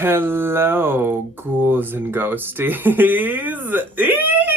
Hello, ghouls and ghosties.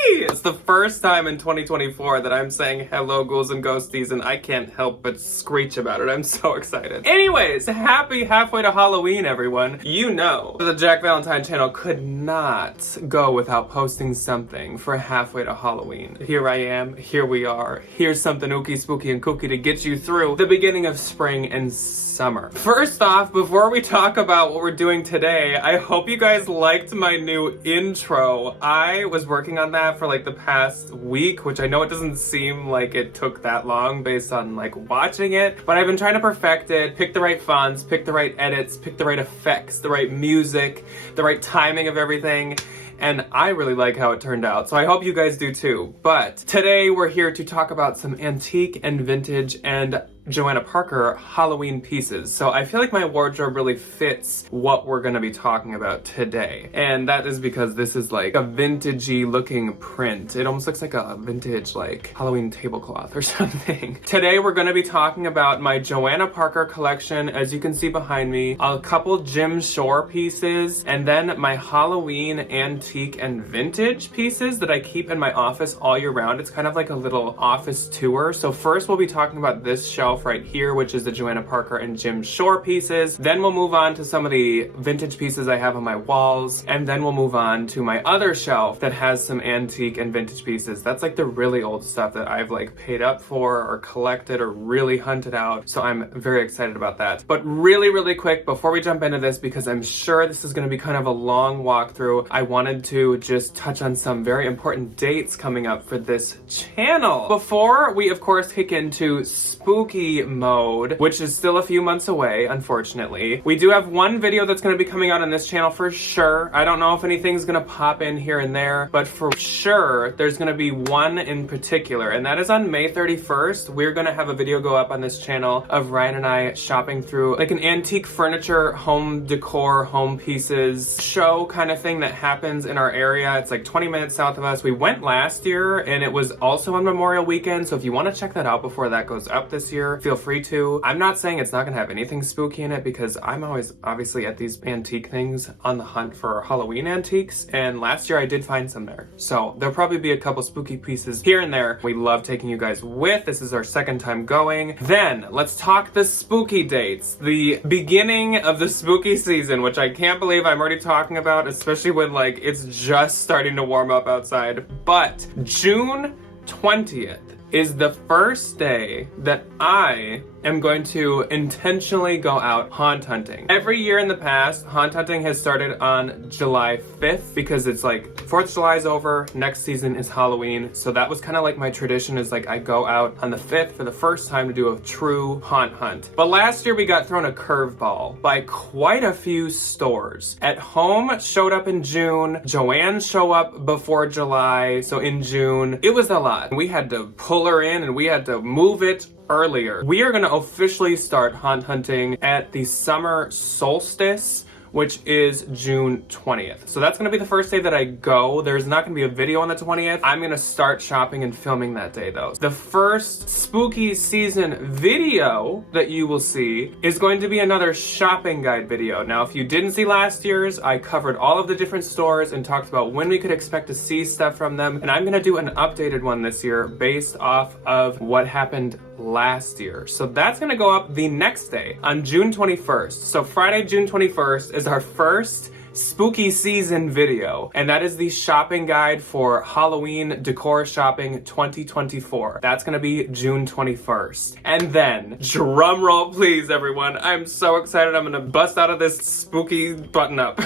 It's the first time in 2024 that I'm saying hello, ghouls and ghosties, and I can't help but screech about it. I'm so excited. Anyways, happy halfway to Halloween, everyone. You know, the Jack Valentine channel could not go without posting something for halfway to Halloween. Here I am, here we are. Here's something ooky, spooky, and kooky to get you through the beginning of spring and summer. First off, before we talk about what we're doing today, I hope you guys liked my new intro. I was working on that for like the past week, which I know it doesn't seem like it took that long based on like watching it, but I've been trying to perfect it, pick the right fonts, pick the right edits, pick the right effects, the right music, the right timing of everything. And I really like how it turned out, so I hope you guys do too. But today we're here to talk about some antique and vintage and Joanna Parker Halloween pieces. So I feel like my wardrobe really fits what we're gonna be talking about today. And that is because this is like a vintagey looking print. It almost looks like a vintage like Halloween tablecloth or something. Today we're gonna be talking about my Joanna Parker collection, as you can see behind me, a couple Jim Shore pieces, and then my Halloween antique and vintage pieces that I keep in my office all year round. It's kind of like a little office tour. So first we'll be talking about this shelf right here, which is the Joanna Parker and Jim Shore pieces. Then we'll move on to some of the vintage pieces I have on my walls, and then we'll move on to my other shelf that has some antique and vintage pieces. That's like the really old stuff that I've like paid up for or collected or really hunted out. So I'm very excited about that. But really quick, before we jump into this, because I'm sure this is going to be kind of a long walkthrough, I wanted to just touch on some very important dates coming up for this channel. Before we, of course, kick into spooky mode, which is still a few months away, unfortunately. We do have one video that's going to be coming out on this channel for sure. I don't know if anything's going to pop in here and there, but for sure there's going to be one in particular, and that is on May 31st. We're going to have a video go up on this channel of Ryan and I shopping through like an antique furniture, home decor, home pieces show kind of thing that happens in our area. It's like 20 minutes south of us. We went last year and it was also on Memorial Weekend, so if you want to check that out before that goes up this year, feel free to. I'm not saying it's not gonna have anything spooky in it, because I'm always obviously at these antique things on the hunt for Halloween antiques, and last year I did find some there. So there'll probably be a couple spooky pieces here and there. We love taking you guys with. This is our second time going. Then let's talk the spooky dates. The beginning of the spooky season, which I can't believe I'm already talking about, especially when like it's just starting to warm up outside. But June 20th is the first day that I am going to intentionally go out haunt hunting. Every year in the past, haunt hunting has started on July 5th because it's like 4th of July is over, next season is Halloween. So that was kind of like my tradition, is like I go out on the 5th for the first time to do a true haunt hunt. But last year we got thrown a curveball by quite a few stores. At Home showed up in June, Joanne showed up before July, so in June. It was a lot. We had to pull her in and we had to move it earlier. We are going to officially start haunt hunting at the summer solstice, which is June 20th. So that's gonna be the first day that I go. There's not gonna be a video on the 20th. I'm gonna start shopping and filming that day though. The first spooky season video that you will see is going to be another shopping guide video. Now, if you didn't see last year's, I covered all of the different stores and talked about when we could expect to see stuff from them. And I'm gonna do an updated one this year based off of what happened last year. So that's gonna go up the next day on June 21st. So Friday, June 21st is our first spooky season video, and that is the shopping guide for Halloween decor shopping 2024. That's gonna be June 21st. And then, drum roll please everyone, I'm so excited. I'm gonna bust out of this spooky button up.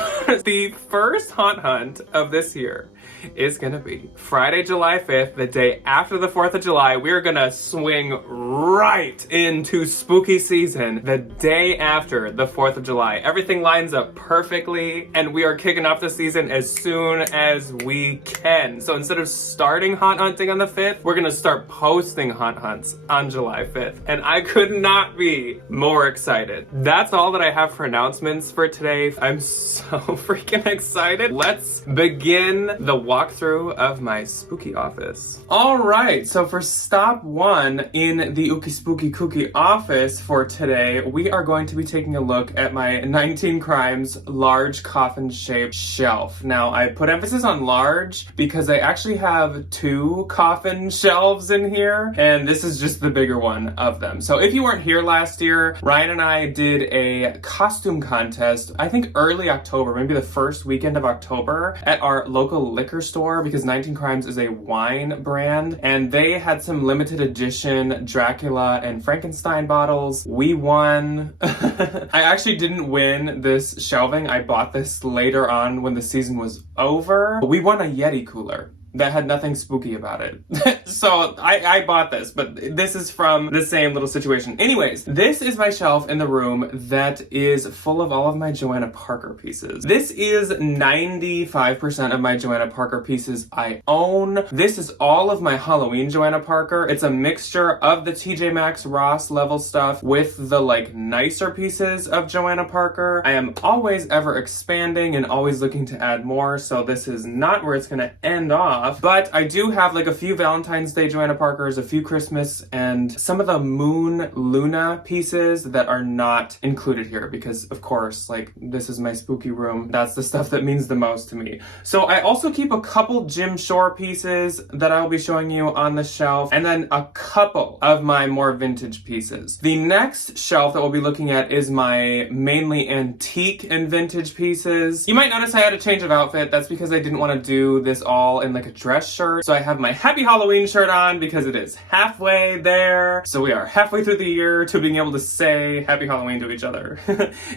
The first haunt hunt of this year is gonna be Friday, July 5th, the day after the 4th of July. We're gonna swing right into spooky season the day after the 4th of July. Everything lines up perfectly, and we are kicking off the season as soon as we can. So instead of starting haunt hunting on the 5th, we're gonna start posting haunt hunts on July 5th. And I could not be more excited. That's all that I have for announcements for today. I'm so freaking excited. Let's begin the walkthrough of my spooky office. All right, so for stop one in the Ookie Spooky Kooky office for today, we are going to be taking a look at my 19 Crimes large coffin-shaped shelf. Now, I put emphasis on large because I actually have 2 coffin shelves in here, and this is just the bigger one of them. So if you weren't here last year, Ryan and I did a costume contest, I think early October, maybe the first weekend of October, at our local liquor store, because 19 Crimes is a wine brand, and they had some limited edition Dracula and Frankenstein bottles. We won. I actually didn't win this shelving. I bought this later on when the season was over. We won a Yeti cooler that had nothing spooky about it. So I bought this, but this is from the same little situation. Anyways, this is my shelf in the room that is full of all of my Joanna Parker pieces. This is 95% of my Joanna Parker pieces I own. This is all of my Halloween Joanna Parker. It's a mixture of the TJ Maxx Ross level stuff with the like nicer pieces of Joanna Parker. I am always ever expanding and always looking to add more, so this is not where it's gonna end off. But I do have like a few Valentine's Day Joanna Parkers, a few Christmas, and some of the Moon Luna pieces that are not included here because, of course, like, this is my spooky room. That's the stuff that means the most to me. So I also keep a couple Jim Shore pieces that I'll be showing you on the shelf, and then a couple of my more vintage pieces. The next shelf that we'll be looking at is my mainly antique and vintage pieces. You might notice I had a change of outfit. That's because I didn't want to do this all in like a dress shirt. So I have my Happy Halloween shirt on because it is halfway there. So we are halfway through the year to being able to say Happy Halloween to each other.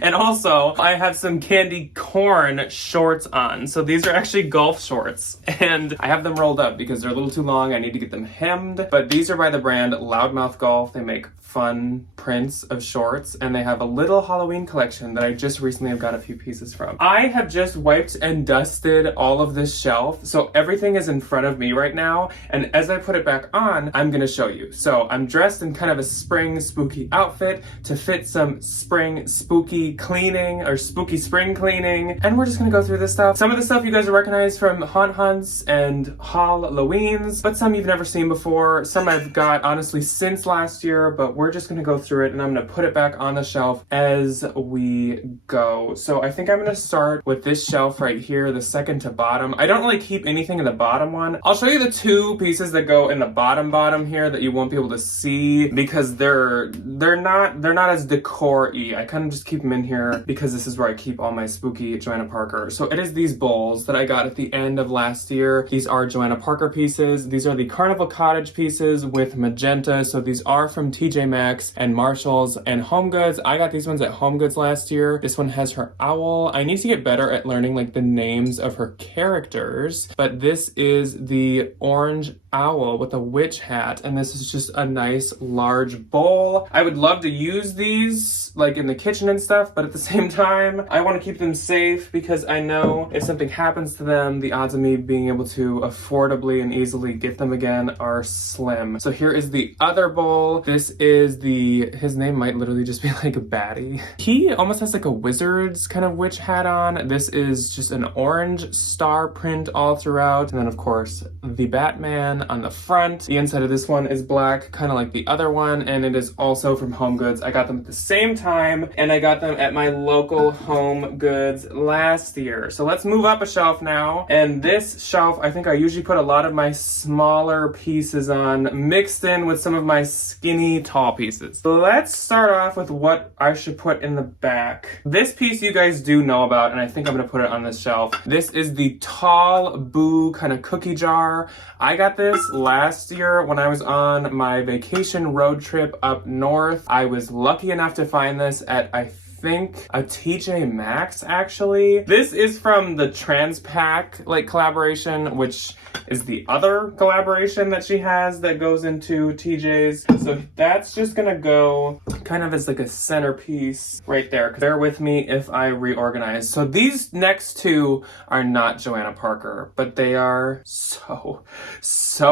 And also I have some candy corn shorts on. So these are actually golf shorts and I have them rolled up because they're a little too long. I need to get them hemmed, but these are by the brand Loudmouth Golf. They make fun prints of shorts and they have a little Halloween collection that I just recently have got a few pieces from. I have just wiped and dusted all of this shelf, so everything is in front of me right now, and as I put it back on, I'm gonna show you. So I'm dressed in kind of a spring spooky outfit to fit some spring spooky cleaning or spooky spring cleaning, and we're just gonna go through this stuff. Some of the stuff you guys will recognize from Haunt Hunts and Halloweens, but some you've never seen before. Some I've got honestly since last year, but we're just gonna go through it and I'm gonna put it back on the shelf as we go. So I think I'm gonna start with this shelf right here, the second to bottom. I don't really keep anything in the bottom one. I'll show you the 2 pieces that go in the bottom here that you won't be able to see because they're not as decor-y. I kind of just keep them in here because this is where I keep all my spooky Joanna Parker. So it is these bowls that I got at the end of last year. These are Joanna Parker pieces. These are the Carnival Cottage pieces with magenta. So these are from TJ Maxx and Marshalls and HomeGoods. I got these ones at HomeGoods last year. This one has her owl. I need to get better at learning like the names of her characters, but this is the orange owl with a witch hat, and this is just a nice large bowl. I would love to use these like in the kitchen and stuff, but at the same time I want to keep them safe because I know if something happens to them, the odds of me being able to affordably and easily get them again are slim. So here is the other bowl. This is his name might literally just be like a baddie. He almost has like a wizard's kind of witch hat on. This is just an orange star print all throughout, and then of course the Batman on the front. The inside of this one is black, kind of like the other one, and it is also from HomeGoods. I got them at the same time, and I got them at my local HomeGoods last year. So let's move up a shelf now, and this shelf, I think I usually put a lot of my smaller pieces on, mixed in with some of my skinny tall pieces. So let's start off with what I should put in the back. This piece you guys do know about, and I think I'm gonna put it on this shelf. This is the tall boo kind of cookie jar. I got this last year when I was on my vacation road trip up north. I was lucky enough to find this at, I think, a TJ Maxx actually. This is from the Transpack like collaboration, which is the other collaboration that she has that goes into TJ's. So that's just gonna go kind of is like a centerpiece right there. Bear with me if I reorganize. So these next two are not Joanna Parker, but they are so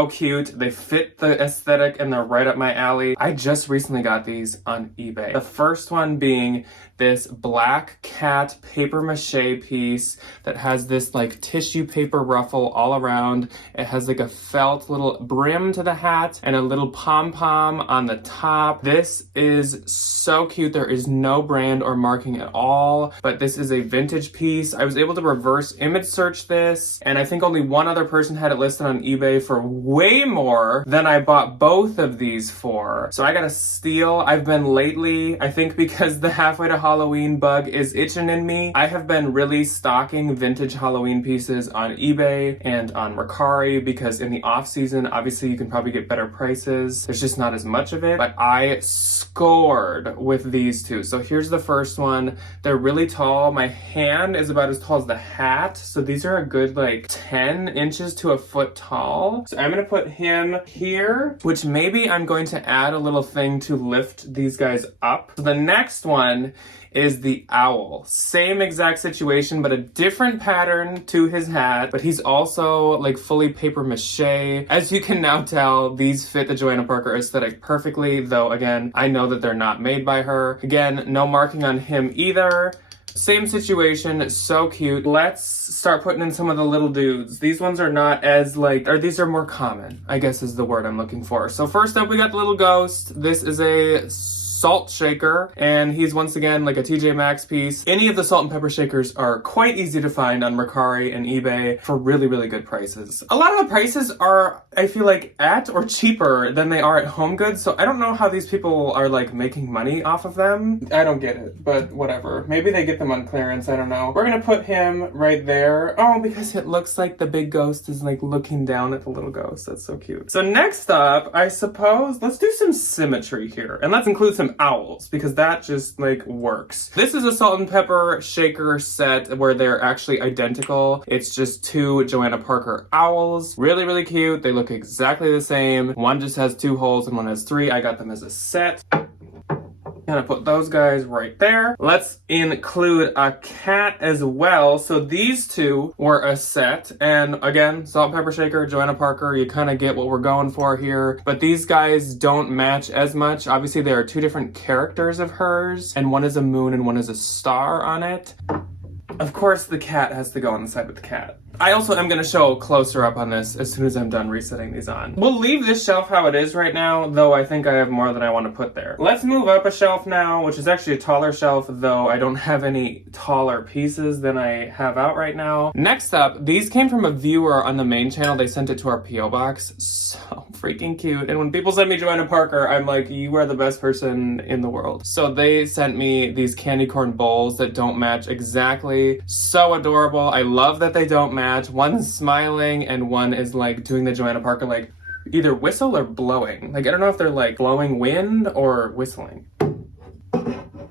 cute. They fit the aesthetic and they're right up my alley. I just recently got these on eBay. The first one being this black cat paper mache piece that has this like tissue paper ruffle all around. It has like a felt little brim to the hat and a little pom-pom on the top. This is so cute. There is no brand or marking at all, but this is a vintage piece. I was able to reverse image search this, and I think only one other person had it listed on eBay for way more than I bought both of these for. So I got a steal. I've been lately, I think because the halfway to Halloween bug is itching in me, I have been really stocking vintage Halloween pieces on eBay and on Mercari because in the off season, obviously you can probably get better prices. There's just not as much of it, but I scored with these two. So here's the first one. They're really tall. My hand is about as tall as the hat. So these are a good like 10 inches to a foot tall. So I'm gonna put him here, which maybe I'm going to add a little thing to lift these guys up. So the next one is the owl. Same exact situation, but a different pattern to his hat, but he's also like fully paper mache. As you can now tell, these fit the Joanna Parker aesthetic perfectly, though again, I know that they're not made by her. Again, no marking on him either. Same situation, so cute. Let's start putting in some of the little dudes. These ones are not as like, or these are more common, I guess is the word I'm looking for. So first up, we got the little ghost. This is a salt shaker, and he's once again like a TJ Maxx piece. Any of the salt and pepper shakers are quite easy to find on Mercari and eBay for really good prices. A lot of the prices are, I feel like, at or cheaper than they are at Home Goods, so I don't know how these people are like making money off of them. I don't get it, but whatever. Maybe they get them on clearance, I don't know. We're gonna put him right there. Oh, because it looks like the big ghost is like looking down at the little ghost. That's so cute. So next up, I suppose, let's do some symmetry here, and let's include some owls because that just like works. This is a salt and pepper shaker set where they're actually identical. It's just two Joanna Parker owls. Really cute. They look exactly the same. One just has 2 holes and one has 3. I got them as a set. Gonna put those guys right there. Let's include a cat as well. So these two were a set, and again, salt and pepper shaker, Joanna Parker, you kind of get what we're going for here, but these guys don't match as much. Obviously there are 2 different characters of hers, and one is a moon and one is a star on it. Of course the cat has to go on the side with the cat. I also am going to show closer up on this as soon as I'm done resetting these on. We'll leave this shelf how it is right now, though I think I have more than I want to put there. Let's move up a shelf now, which is actually a taller shelf, though I don't have any taller pieces than I have out right now. Next up, these came from a viewer on the main channel. They sent it to our P.O. box. So freaking cute. And when people send me Joanna Parker, I'm like, you are the best person in the world. So they sent me these candy corn bowls that don't match exactly. So adorable. I love that they don't match. One's smiling and one is like doing the Joanna Parker like either whistle or blowing. Like I don't know if they're like blowing wind or whistling.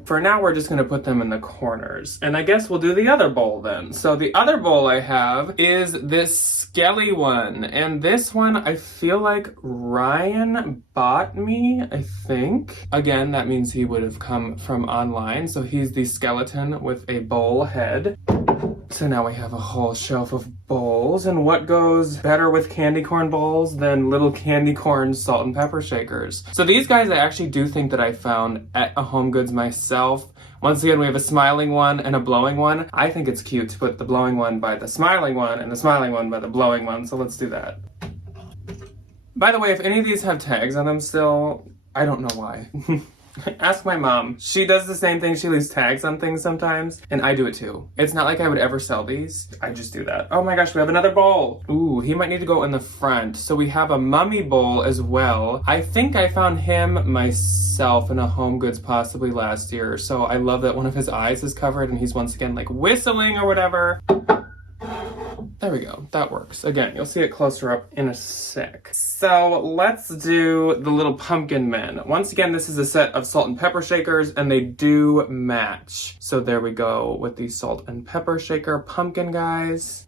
For now, we're just gonna put them in the corners. And I guess we'll do the other bowl then. So the other bowl I have is this skelly one. And this one, I feel like Ryan bought me, I think. Again, that means he would have come from online. So he's the skeleton with a bowl head. So now we have a whole shelf of bowls, and what goes better with candy corn bowls than little candy corn salt and pepper shakers? So these guys I actually do think that I found at a Home Goods myself. Once again, we have a smiling one and a blowing one. I think it's cute to put the blowing one by the smiling one and the smiling one by the blowing one, so let's do that. By the way, if any of these have tags on them still, I don't know why. Ask my mom. She does the same thing. She leaves tags on things sometimes, and I do it too. It's not like I would ever sell these. I just do that. Oh my gosh, we have another bowl. Ooh, he might need to go in the front. So we have a mummy bowl as well. I think I found him myself in a Home Goods possibly last year. So I love that one of his eyes is covered and he's once again like whistling or whatever. There we go, that works. Again, you'll see it closer up in a sec. So let's do the little pumpkin men. Once again, this is a set of salt and pepper shakers and they do match. So there we go with the salt and pepper shaker pumpkin guys.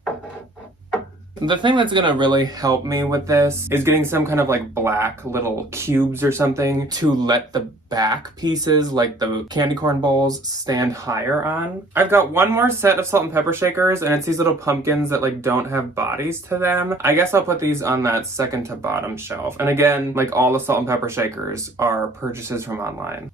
The thing that's gonna really help me with this is getting some kind of like black little cubes or something to let the back pieces, like the candy corn bowls, stand higher on. I've got one more set of salt and pepper shakers, and it's these little pumpkins that like don't have bodies to them. I guess I'll put these on that second to bottom shelf. And again, like all the salt and pepper shakers are purchases from online.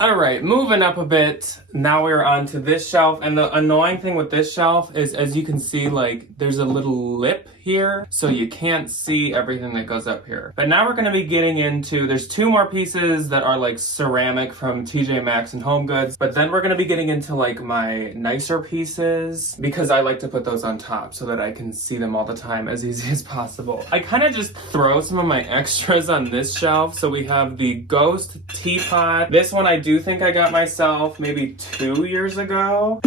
All right, moving up a bit. Now we're on to this shelf. And the annoying thing with this shelf is, as you can see, like there's a little lip here, so you can't see everything that goes up here. But now we're gonna be getting into, there's two more pieces that are like ceramic from TJ Maxx and Home Goods. But then we're gonna be getting into like my nicer pieces because I like to put those on top so that I can see them all the time as easy as possible. I kind of just throw some of my extras on this shelf. So we have the Ghost teapot. This one I do think I got myself maybe 2 years ago.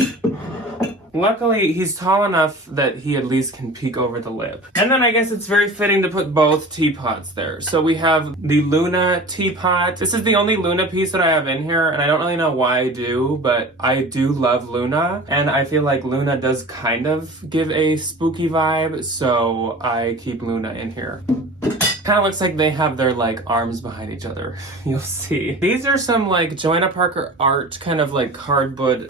Luckily, he's tall enough that he at least can peek over the lip. And then I guess it's very fitting to put both teapots there. So we have the Luna teapot. This is the only Luna piece that I have in here, and I don't really know why I do, but I do love Luna. And I feel like Luna does kind of give a spooky vibe, so I keep Luna in here. Kind of looks like they have their like arms behind each other. You'll see. These are some like Joanna Parker art, kind of like cardboard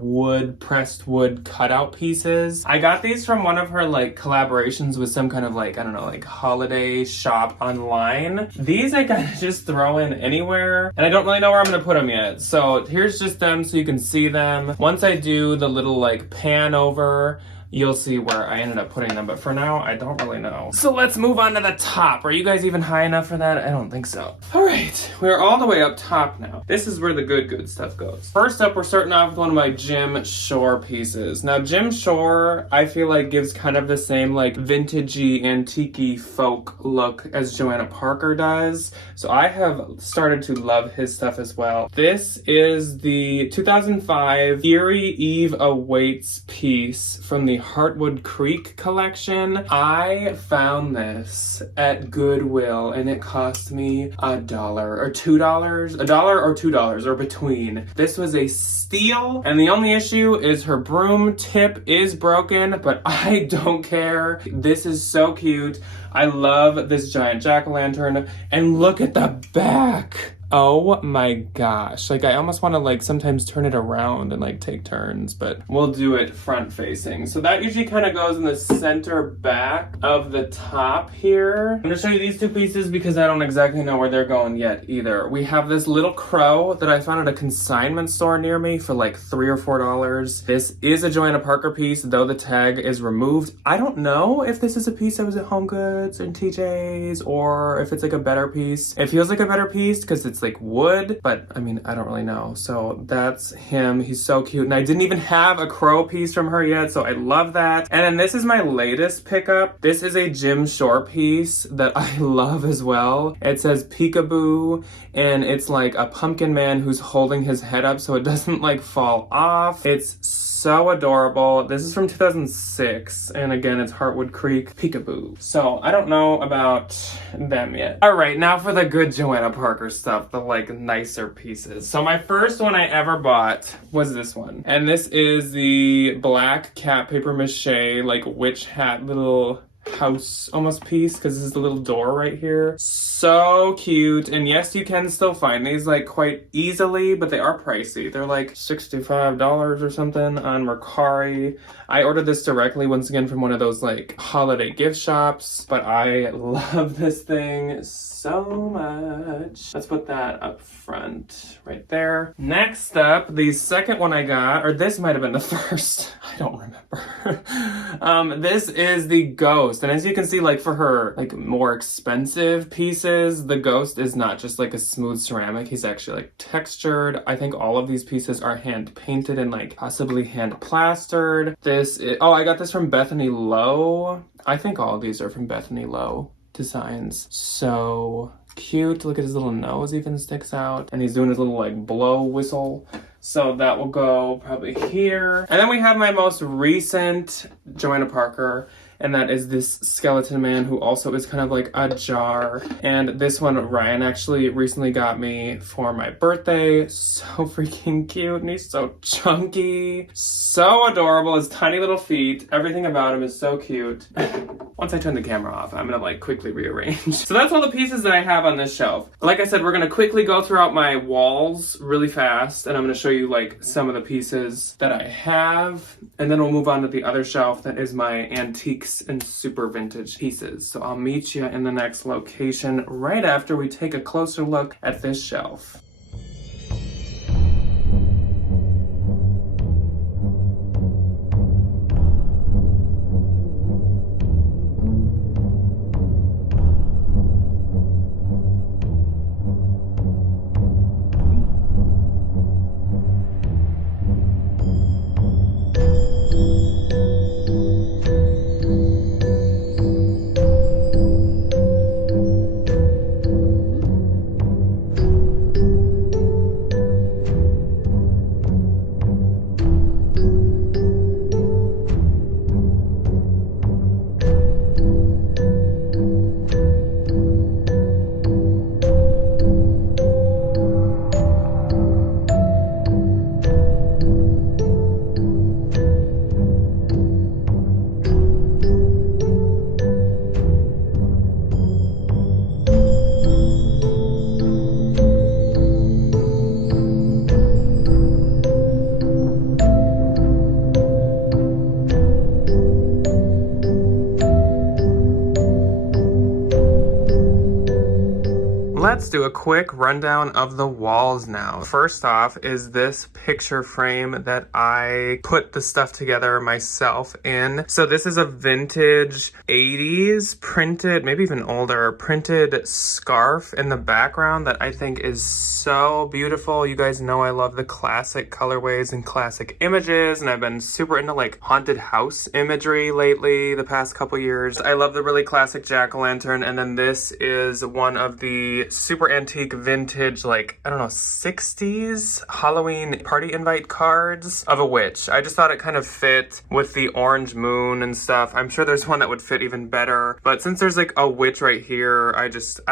wood, pressed wood cutout pieces. I got these from one of her like collaborations with some kind of like, I don't know, like holiday shop online. These I gotta just throw in anywhere, and I don't really know where I'm gonna put them yet. So here's just them so you can see them. Once I do the little like pan over, you'll see where I ended up putting them, but for now, I don't really know. So let's move on to the top. Are you guys even high enough for that? I don't think so. All right, we're all the way up top now. This is where the good stuff goes. First up, we're starting off with one of my Jim Shore pieces. Now, Jim Shore, I feel like gives kind of the same like vintagey, antique-y folk look as Joanna Parker does. So I have started to love his stuff as well. This is the 2005 Eerie Eve Awaits piece from the Heartwood Creek collection. I found this at Goodwill and it cost me $1 or $2, $1 or $2 or between. This was a steal, and the only issue is her broom tip is broken, but I don't care. This is so cute. I love this giant jack-o'-lantern, and look at the back. Oh my gosh. Like I almost want to like sometimes turn it around and like take turns, but we'll do it front facing. So that usually kind of goes in the center back of the top here. I'm gonna show you these two pieces because I don't exactly know where they're going yet either. We have this little crow that I found at a consignment store near me for like $3 or $4. This is a Joanna Parker piece, though the tag is removed. I don't know if this is a piece that was at Home Goods and TJ's or if it's like a better piece. It feels like a better piece because it's like wood, but I mean, I don't really know. So that's him. He's so cute. And I didn't even have a crow piece from her yet, so I love that. And then this is my latest pickup. This is a Jim Shore piece that I love as well. It says peekaboo, and it's like a pumpkin man who's holding his head up so it doesn't like fall off. It's so adorable. This is from 2006, and again, it's Heartwood Creek peekaboo. So I don't know about them yet. All right, now for the good Joanna Parker stuff, the like nicer pieces. So my first one I ever bought was this one, and this is the black cat paper mache like witch hat little house almost piece, because this is the little door right here. So cute. And yes, you can still find these like quite easily, but they are pricey. They're like $65 or something on Mercari. I ordered this directly once again from one of those like holiday gift shops, but I love this thing so much. Let's put that up front right there. Next up, the second one I got, or this might have been the first, I don't remember. This is the Ghost, and as you can see, like for her like more expensive pieces, the Ghost is not just like a smooth ceramic. He's actually like textured. I think all of these pieces are hand painted and like possibly hand plastered. Oh, I got this from Bethany Lowe. I think all of these are from Bethany Lowe Designs. So cute. Look at his little nose even sticks out, and he's doing his little like blow whistle. So that will go probably here. And then we have my most recent Joanna Parker, and that is this skeleton man who also is kind of like a jar. And this one Ryan actually recently got me for my birthday. So freaking cute, and he's so chunky, so adorable. His tiny little feet, everything about him is so cute. Once I turn the camera off, I'm gonna like quickly rearrange. So that's all the pieces that I have on this shelf. Like I said, we're gonna quickly go throughout my walls really fast, and I'm gonna show you like some of the pieces that I have, and then we'll move on to the other shelf that is my antiques and super vintage pieces. So I'll meet you in the next location right after we take a closer look at this shelf. Let's do a quick rundown of the walls now. First off is this picture frame that I put the stuff together myself in. So this is a vintage 80s printed, maybe even older, printed scarf in the background that I think is so beautiful. You guys know I love the classic colorways and classic images, and I've been super into like haunted house imagery lately the past couple years. I love the really classic jack-o'-lantern, and then this is one of the super antique vintage, like, I don't know, 60s Halloween party invite cards of a witch. I just thought it kind of fit with the orange moon and stuff. I'm sure there's one that would fit even better, but since there's like a witch right here, I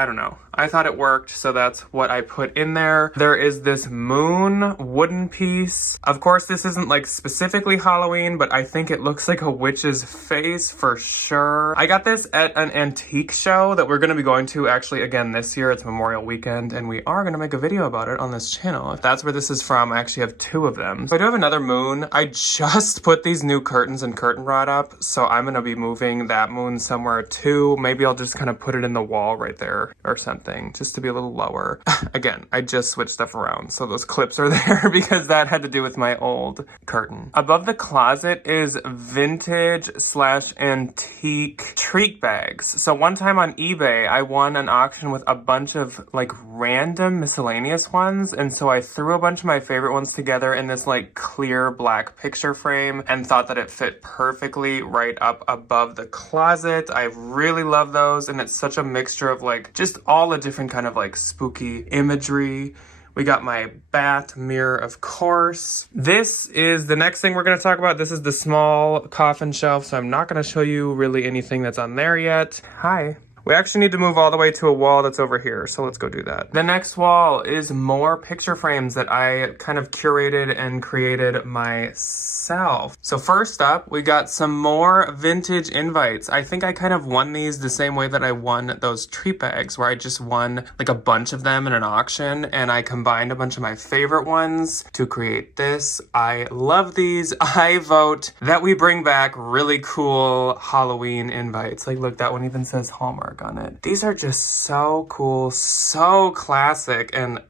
don't know. I thought it worked, so that's what I put in there. There is this moon wooden piece. Of course, this isn't like specifically Halloween, but I think it looks like a witch's face for sure. I got this at an antique show that we're gonna be going to actually again this year. It's Memorial Weekend, and we are gonna make a video about it on this channel. If that's where this is from, I actually have two of them. So I do have another moon. I just put these new curtains and curtain rod up, so I'm gonna be moving that moon somewhere too. Maybe I'll just kind of put it in the wall right there or something, just to be a little lower. Again, I just switched stuff around, so those clips are there because that had to do with my old curtain. Above the closet is vintage / antique treat bags. So one time on eBay, I won an auction with a bunch of like random miscellaneous ones, and so I threw a bunch of my favorite ones together in this like clear black picture frame and thought that it fit perfectly right up above the closet. I really love those, and it's such a mixture of like just all the different kind of like spooky imagery. We got my bat mirror, of course. This is the next thing we're gonna talk about. This is the small coffin shelf, so I'm not gonna show you really anything that's on there yet. Hi. We actually need to move all the way to a wall that's over here, so let's go do that. The next wall is more picture frames that I kind of curated and created myself. So first up, we got some more vintage invites. I think I kind of won these the same way that I won those treat bags, where I just won like a bunch of them in an auction, and I combined a bunch of my favorite ones to create this. I love these. I vote that we bring back really cool Halloween invites. Like, look, that one even says Hallmark on it. These are just so cool, so classic, and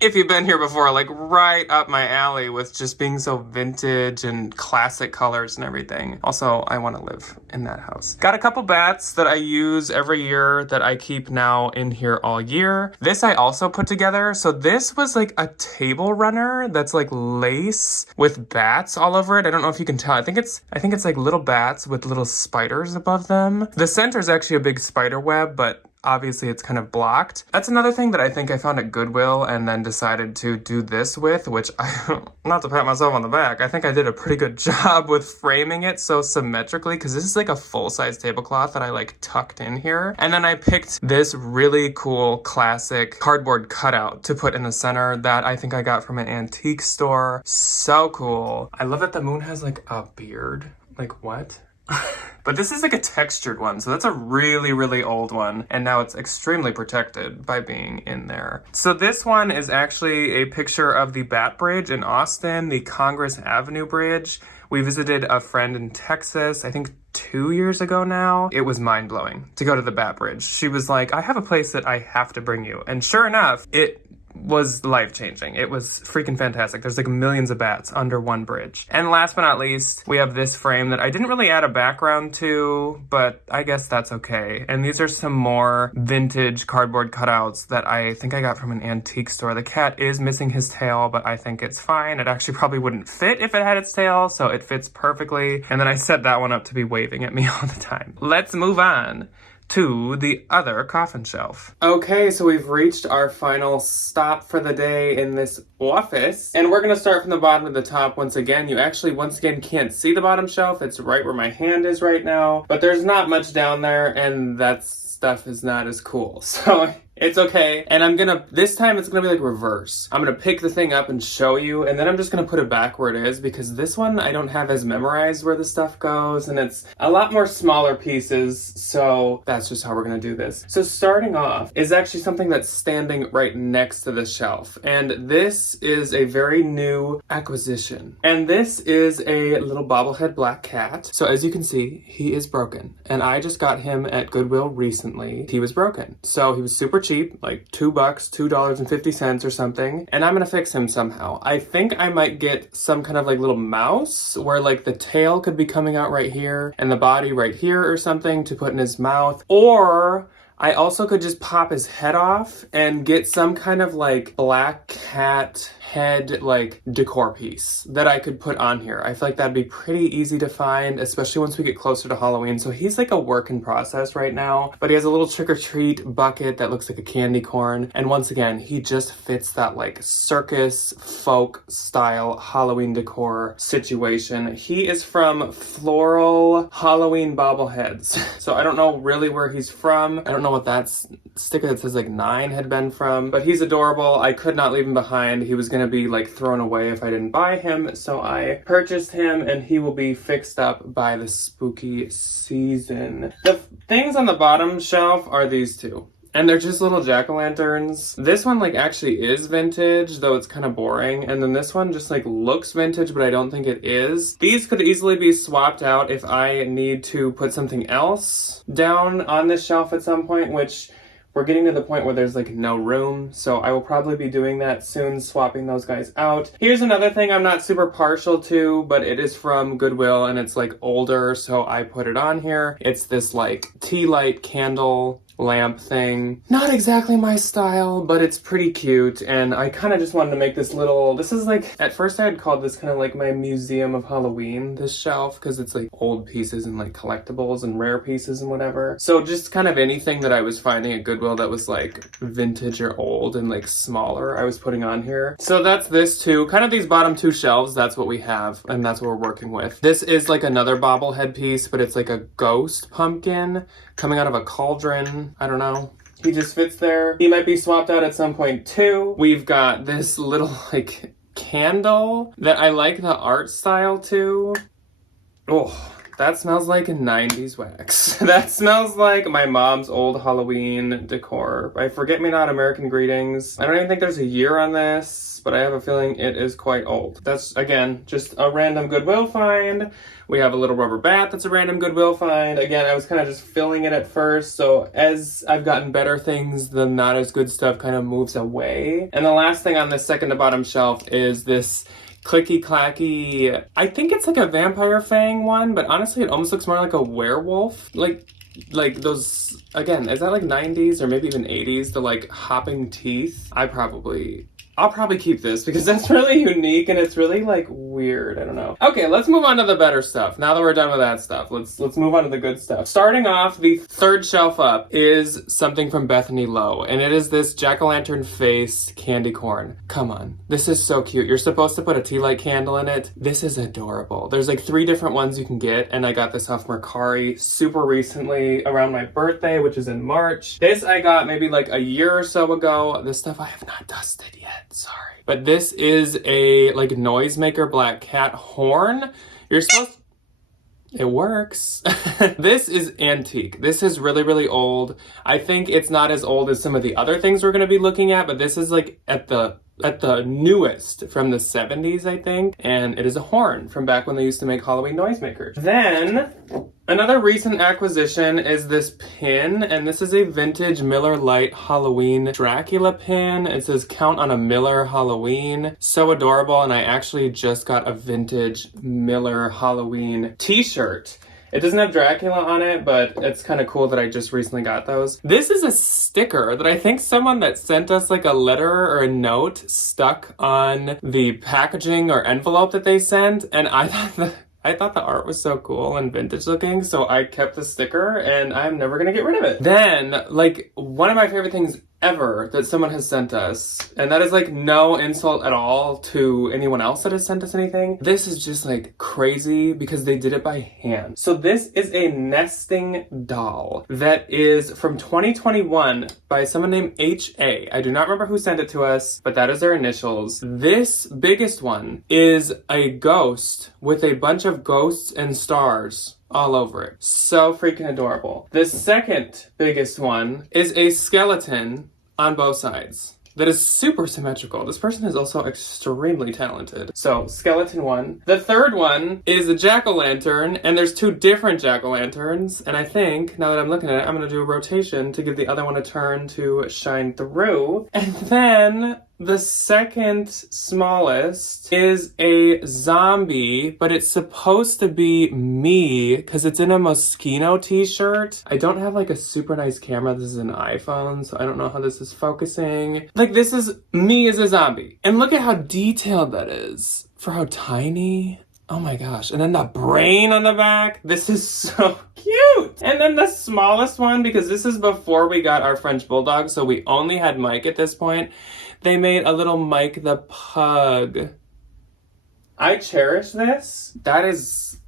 if you've been here before, like right up my alley with just being so vintage and classic colors and everything. Also, I want to live in that house. Got a couple bats that I use every year that I keep now in here all year. This I also put together. So this was like a table runner that's like lace with bats all over it. I don't know if you can tell. I think it's like little bats with little spiders above them. The center is actually a big spider web, but obviously it's kind of blocked. That's another thing that I think I found at Goodwill and then decided to do this with, which I, not to pat myself on the back, I think I did a pretty good job with framing it so symmetrically, because this is like a full-size tablecloth that I like tucked in here. And then I picked this really cool classic cardboard cutout to put in the center that I think I got from an antique store. So cool. I love that the moon has like a beard. Like what? But this is like a textured one, so that's a really, really old one, and now it's extremely protected by being in there. So this one is actually a picture of the Bat Bridge in Austin, the Congress Avenue Bridge. We visited a friend in Texas, I think 2 years ago now. It was mind-blowing to go to the Bat Bridge. She was like, I have a place that I have to bring you. And sure enough, it was life-changing. It was freaking fantastic. There's like millions of bats under one bridge. And last but not least, we have this frame that I didn't really add a background to, but I guess that's okay. And these are some more vintage cardboard cutouts that I think I got from an antique store. The cat is missing his tail, but I think it's fine. It actually probably wouldn't fit if it had its tail, so it fits perfectly. And then I set that one up to be waving at me all the time. Let's move on to the other coffin shelf. Okay, so we've reached our final stop for the day in this office, and we're gonna start from the bottom to the top once again. You actually, once again, can't see the bottom shelf. It's right where my hand is right now, but there's not much down there, and that stuff is not as cool. So it's okay. And this time it's gonna be like reverse. I'm gonna pick the thing up and show you, and then I'm just gonna put it back where it is, because this one I don't have as memorized where the stuff goes, and it's a lot more smaller pieces, so that's just how we're gonna do this. So starting off is actually something that's standing right next to the shelf, and this is a very new acquisition. And this is a little bobblehead black cat. So as you can see, he is broken, and I just got him at Goodwill recently. He was broken, so he was super cheap, like $2, $2.50 or something, and I'm gonna fix him somehow. I think I might get some kind of like little mouse where like the tail could be coming out right here and the body right here or something to put in his mouth, or I also could just pop his head off and get some kind of like black cat head like decor piece that I could put on here. I feel like that'd be pretty easy to find, especially once we get closer to Halloween. So he's like a work in process right now, but he has a little trick-or-treat bucket that looks like a candy corn. And once again, he just fits that like circus folk style Halloween decor situation. He is from Floral Halloween Bobbleheads. So I don't know really where he's from. I don't know what that sticker that says like 9 had been from, but he's adorable. I could not leave him behind. He was gonna be like thrown away if I didn't buy him, so I purchased him, and he will be fixed up by the spooky season. The things on the bottom shelf are these two, and they're just little jack-o'-lanterns. This one like actually is vintage, though it's kind of boring, and then this one just like looks vintage, but I don't think it is. These could easily be swapped out if I need to put something else down on this shelf at some point, which we're getting to the point where there's like no room, so I will probably be doing that soon, swapping those guys out. Here's another thing I'm not super partial to, but it is from Goodwill and it's like older, so I put it on here. It's this like tea light candle lamp thing. Not exactly my style, but it's pretty cute, and I kind of just wanted to make this little, this is like, at first I had called this kind of like my museum of Halloween, this shelf, because it's like old pieces and like collectibles and rare pieces and whatever. So just kind of anything that I was finding at Goodwill that was like vintage or old and like smaller, I was putting on here. So that's this too. Kind of these bottom two shelves, that's what we have, and that's what we're working with. This is like another bobblehead piece, but it's like a ghost pumpkin coming out of a cauldron. I don't know. He just fits there. He might be swapped out at some point too. We've got this little like candle that I like the art style too. Oh, that smells like a 90s wax. That smells like my mom's old Halloween decor. By Forget-Me-Not American Greetings. I don't even think there's a year on this, but I have a feeling it is quite old. That's, again, just a random Goodwill find. We have a little rubber bat that's a random Goodwill find. Again, I was kind of just filling it at first, so as I've gotten better things, the not as good stuff kind of moves away. And the last thing on this second to bottom shelf is this clicky clacky, I think it's like a vampire fang one, but honestly it almost looks more like a werewolf. Like those, again, is that like 90s or maybe even 80s, the like hopping teeth? I probably I'll probably keep this because that's really unique and it's really like weird. I don't know. Okay, let's move on to the better stuff. Now that we're done with that stuff, let's move on to the good stuff. Starting off, the third shelf up is something from Bethany Lowe, and it is this jack-o'-lantern face candy corn. Come on, this is so cute. You're supposed to put a tea light candle in it. This is adorable. There's like 3 different ones you can get, and I got this off Mercari super recently around my birthday, which is in March. This I got maybe like a year or so ago. This stuff I have not dusted yet. Sorry. But this is a like noisemaker black cat horn. You're supposed to... It works. This is antique. This is really, really old. I think it's not as old as some of the other things we're going to be looking at, but this is like at the newest from the 70s, I think. And it is a horn from back when they used to make Halloween noisemakers. Then another recent acquisition is this pin, and this is a vintage Miller Lite Halloween Dracula pin. It says Count on a Miller Halloween. So adorable, and I actually just got a vintage Miller Halloween t-shirt. It doesn't have Dracula on it, but it's kind of cool that I just recently got those. This is a sticker that I think someone that sent us like a letter or a note stuck on the packaging or envelope that they sent, and I thought the art was so cool and vintage looking, so I kept the sticker and I'm never gonna get rid of it. Then, like, one of my favorite things ever that someone has sent us, and that is like no insult at all to anyone else that has sent us anything. This is just like crazy because they did it by hand. So this is a nesting doll that is from 2021 by someone named H.A. I do not remember who sent it to us, but that is their initials. This biggest one is a ghost with a bunch of ghosts and stars all over it. So freaking adorable. The second biggest one is a skeleton on both sides that is super symmetrical. This person is also extremely talented. So skeleton one. The third one is a jack-o'-lantern, and there's 2 different jack-o'-lanterns, and I think now that I'm looking at it, I'm gonna do a rotation to give the other one a turn to shine through. And then the second smallest is a zombie, but it's supposed to be me because it's in a Moschino t-shirt. I don't have like a super nice camera. This is an iPhone, so I don't know how this is focusing. Like, this is me as a zombie. And look at how detailed that is for how tiny. Oh my gosh. And then the brain on the back. This is so cute. And then the smallest one, because this is before we got our French Bulldog, so we only had Mike at this point. They made a little Mike the Pug. I cherish this. That is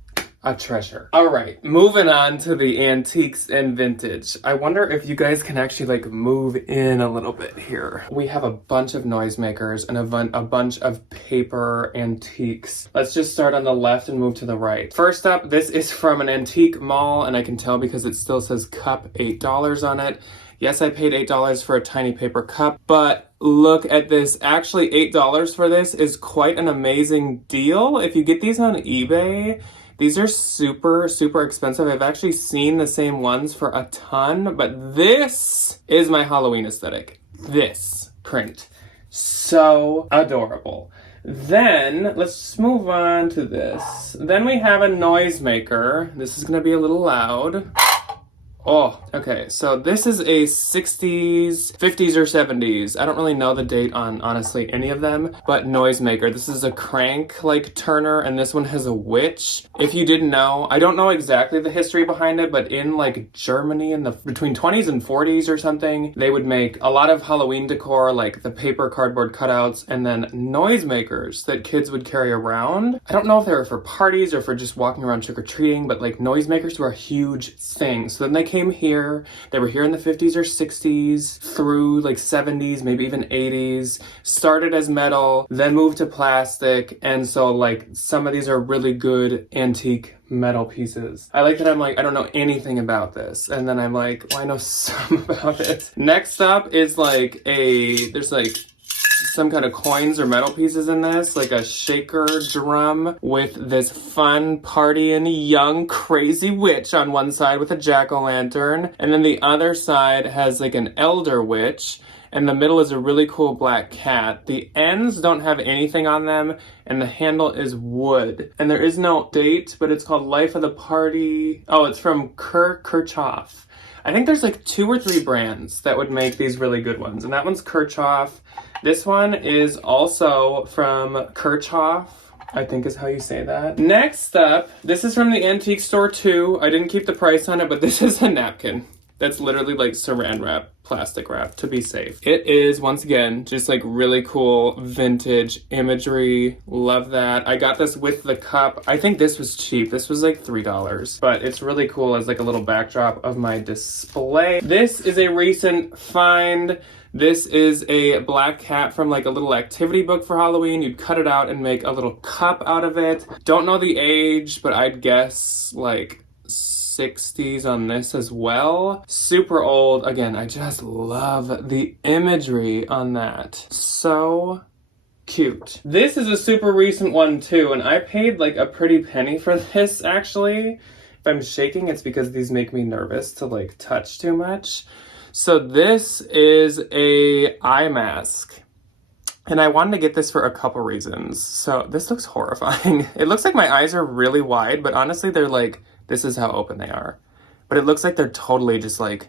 a treasure. All right, moving on to the antiques and vintage. I wonder if you guys can actually like move in a little bit here. We have a bunch of noisemakers and a bunch of paper antiques. Let's just start on the left and move to the right. First up, this is from an antique mall, and I can tell because it still says cup $8 on it. Yes, I paid $8 for a tiny paper cup, but look at this. Actually, $8 for this is quite an amazing deal. If you get these on eBay, these are super, super expensive. I've actually seen the same ones for a ton, but this is my Halloween aesthetic. This print. So adorable. Then let's move on to this. Then we have a noisemaker. This is gonna be a little loud. Oh, okay, so this is a 60s, 50s, or 70s. I don't really know the date on, honestly, any of them, but noisemaker. This is a crank, like, turner, and this one has a witch. If you didn't know, I don't know exactly the history behind it, but in, like, Germany in the between 20s and 40s or something, they would make a lot of Halloween decor, like the paper cardboard cutouts, and then noisemakers that kids would carry around. I don't know if they were for parties or for just walking around trick-or-treating, but, like, noisemakers were a huge thing. So then they came here. They were here in the 50s or 60s through like 70s, maybe even 80s. Started as metal, then moved to plastic, and so like some of these are really good antique metal pieces. I like that I'm like, I don't know anything about this, and then I'm like, well, I know some about it. Next up is like there's like some kind of coins or metal pieces in this, like a shaker drum with this fun partying young crazy witch on one side with a jack-o'-lantern, and then the other side has like an elder witch, and the middle is a really cool black cat. The ends don't have anything on them, and the handle is wood. And there is no date, but it's called Life of the Party. Oh, it's from Kirchhoff. I think there's like 2 or 3 brands that would make these really good ones. And that one's Kirchhoff. This one is also from Kirchhoff, I think is how you say that. Next up, this is from the antique store too. I didn't keep the price on it, but this is a napkin. That's literally like saran wrap, plastic wrap, to be safe. It is, once again, just like really cool vintage imagery. Love that. I got this with the cup. I think this was cheap. This was like $3, but it's really cool as like a little backdrop of my display. This is a recent find. This is a black cat from like a little activity book for Halloween. You'd cut it out and make a little cup out of it. Don't know the age, but I'd guess like 60s on this as well. Super old. Again, I just love the imagery on that. So cute. This is a super recent one too, and I paid like a pretty penny for this actually. If I'm shaking, it's because these make me nervous to like touch too much. So this is a eye mask. And I wanted to get this for a couple reasons. So this looks horrifying. It looks like my eyes are really wide, but honestly they're like, this is how open they are. But it looks like they're totally just like,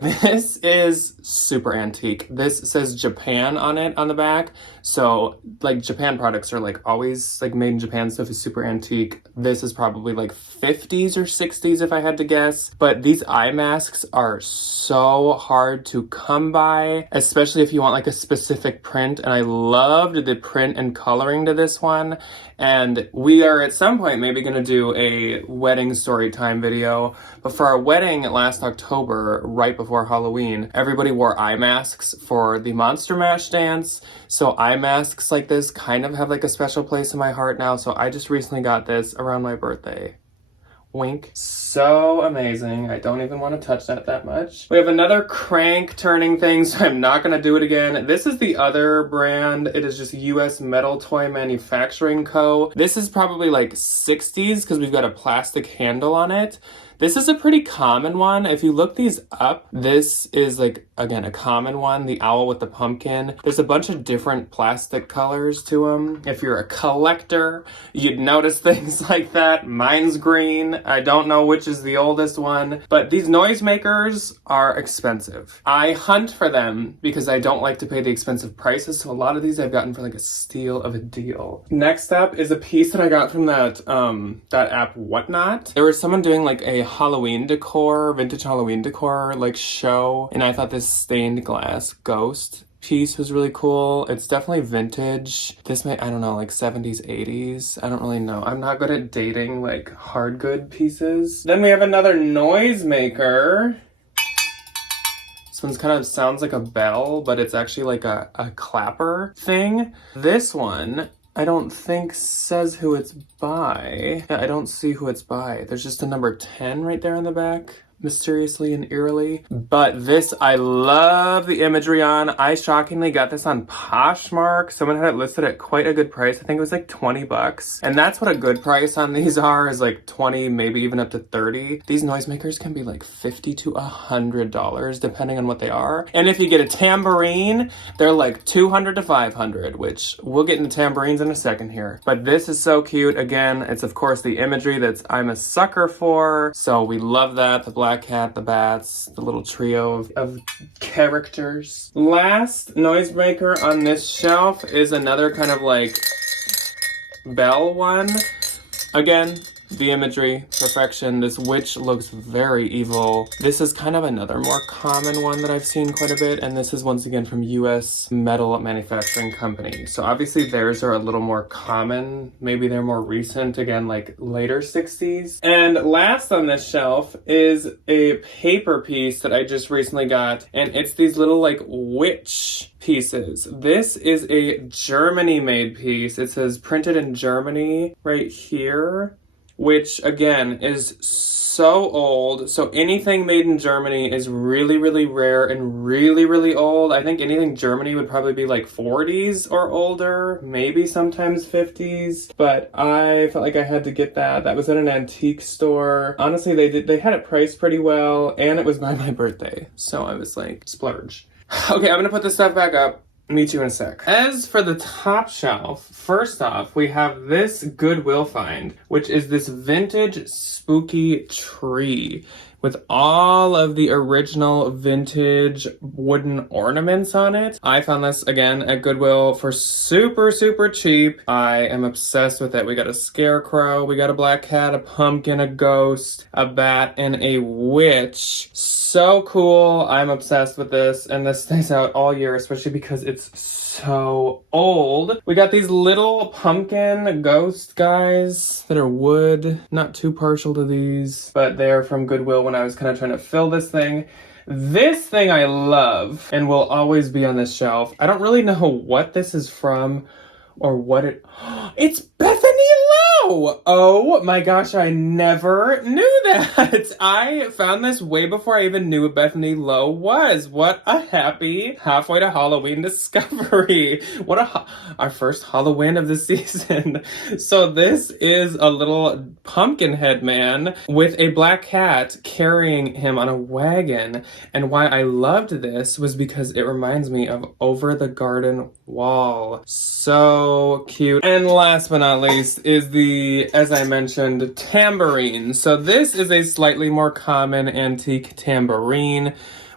this is super antique. This says Japan on it on the back. So like Japan products are like always like made in Japan stuff is super antique. This is probably like 50s or 60s if I had to guess. But these eye masks are so hard to come by, especially if you want like a specific print. And I loved the print and coloring to this one. And we are at some point maybe going to do a wedding story time video. But for our wedding last October, right before Halloween, everybody wore eye masks for the Monster Mash dance. So eye masks like this kind of have like a special place in my heart now. So I just recently got this around my birthday. Wink. So amazing. I don't even want to touch that much. We have another crank turning thing, so I'm not going to do it again. This is the other brand. It is just US Metal Toy Manufacturing Co. This is probably like 60s because we've got a plastic handle on it. This is a pretty common one. If you look these up, this is like, again, a common one, the owl with the pumpkin. There's a bunch of different plastic colors to them. If you're a collector, you'd notice things like that. Mine's green. I don't know which is the oldest one, but these noisemakers are expensive. I hunt for them because I don't like to pay the expensive prices, so a lot of these I've gotten for like a steal of a deal. Next up is a piece that I got from that app Whatnot. There was someone doing like a Halloween decor, vintage Halloween decor like show, and I thought this stained glass ghost piece was really cool. It's definitely vintage. This may, I don't know, like 70s, 80s. I don't really know. I'm not good at dating like hard good pieces. Then we have another noisemaker. This one's kind of sounds like a bell, but it's actually like a clapper thing. This one, I don't think says who it's by. Yeah, I don't see who it's by. There's just a number 10 right there on the back, mysteriously and eerily. But this, I love the imagery on. I shockingly got this on Poshmark. Someone had it listed at quite a good price. I think it was like 20 bucks. And that's what a good price on these are, is like 20, maybe even up to 30. These noisemakers can be like $50 to $100 depending on what they are. And if you get a tambourine, they're like $200 to $500, which we'll get into tambourines in a second here. But this is so cute. Again, it's of course the imagery that I'm a sucker for. So we love that. The black cat, the bats, the little trio of characters. Last noisemaker on this shelf is another kind of like bell one. Again, the imagery, perfection. This witch looks very evil. This is kind of another more common one that I've seen quite a bit, and this is once again from US Metal Manufacturing Company. So obviously theirs are a little more common. Maybe they're more recent, again, like later 60s. And last on this shelf is a paper piece that I just recently got, and it's these little like witch pieces. This is a Germany-made piece. It says printed in Germany right here, which again is so old. So anything made in Germany is really, really rare and really, really old. I think anything Germany would probably be like 40s or older, maybe sometimes 50s. But I felt like I had to get that. That was at an antique store. Honestly, they had it priced pretty well, and it was by my birthday. So I was like, splurge. Okay, I'm gonna put this stuff back up. Meet you in a sec. As for the top shelf, first off, we have this Goodwill find, which is this vintage spooky tree with all of the original vintage wooden ornaments on it. I found this again at Goodwill for super, super cheap. I am obsessed with it. We got a scarecrow, we got a black cat, a pumpkin, a ghost, a bat, and a witch. So cool. I'm obsessed with this, and this stays out all year, especially because it's so old. We got these little pumpkin ghost guys that are wood. Not too partial to these, but they're from Goodwill when I was kind of trying to fill this thing. This thing I love and will always be on this shelf. I don't really know what this is from or what it... It's Bethany Lowe! Oh my gosh, I never knew that! I found this way before I even knew what Bethany Lowe was. What a happy halfway to Halloween discovery. What our first Halloween of the season. So this is a little pumpkin head man with a black cat carrying him on a wagon. And why I loved this was because it reminds me of Over the Garden Wall. So cute. And last but not least is the, as I mentioned, tambourine. So this is a slightly more common antique tambourine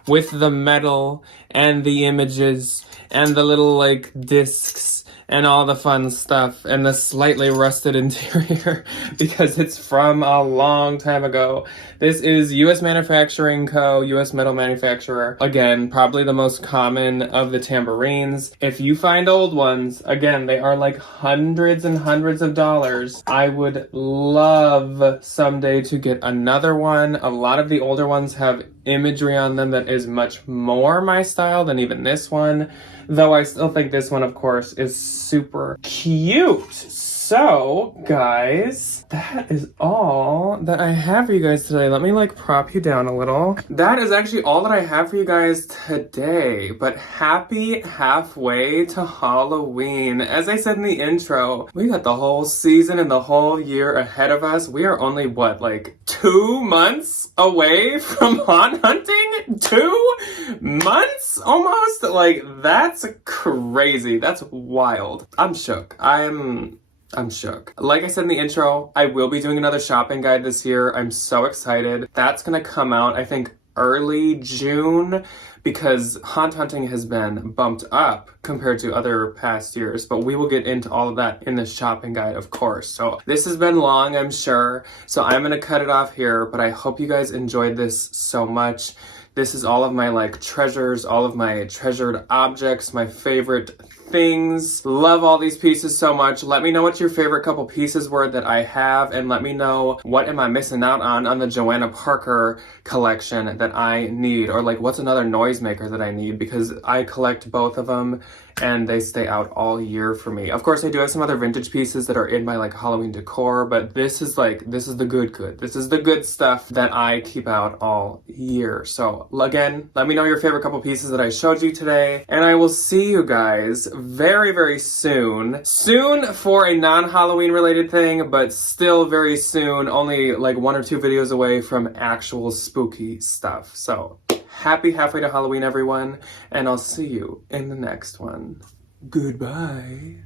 with the metal and the images and the little like discs and all the fun stuff and the slightly rusted interior because it's from a long time ago. This is US Manufacturing Co., US metal manufacturer. Again, probably the most common of the tambourines. If you find old ones, again, they are like hundreds and hundreds of dollars. I would love someday to get another one. A lot of the older ones have imagery on them that is much more my style than even this one. Though I still think this one, of course, is super cute. So, guys, that is all that I have for you guys today. Let me, like, prop you down a little. That is actually all that I have for you guys today. But happy halfway to Halloween. As I said in the intro, we got the whole season and the whole year ahead of us. We are only, what, like 2 months away from haunt hunting? 2 months almost? Like, that's crazy. That's wild. I'm shook. I'm shook. Like I said in the intro, I will be doing another shopping guide this year. I'm so excited. That's gonna come out, I think, early June because haunt hunting has been bumped up compared to other past years, but we will get into all of that in the shopping guide, of course. So this has been long, I'm sure, so I'm gonna cut it off here, but I hope you guys enjoyed this so much. This is all of my like treasures, all of my treasured objects, my favorite things. Love all these pieces so much. Let me know what your favorite couple pieces were that I have, and let me know what am I missing out on the Joanna Parker collection that I need, or like what's another noisemaker that I need, because I collect both of them and they stay out all year for me. Of course, I do have some other vintage pieces that are in my like Halloween decor, but this is the good. This is the good stuff that I keep out all year. So again, let me know your favorite couple pieces that I showed you today, and I will see you guys very, very soon. Soon for a non-Halloween related thing, but still very soon, only like 1 or 2 videos away from actual spooky stuff. So happy halfway to Halloween, everyone, and I'll see you in the next one. Goodbye.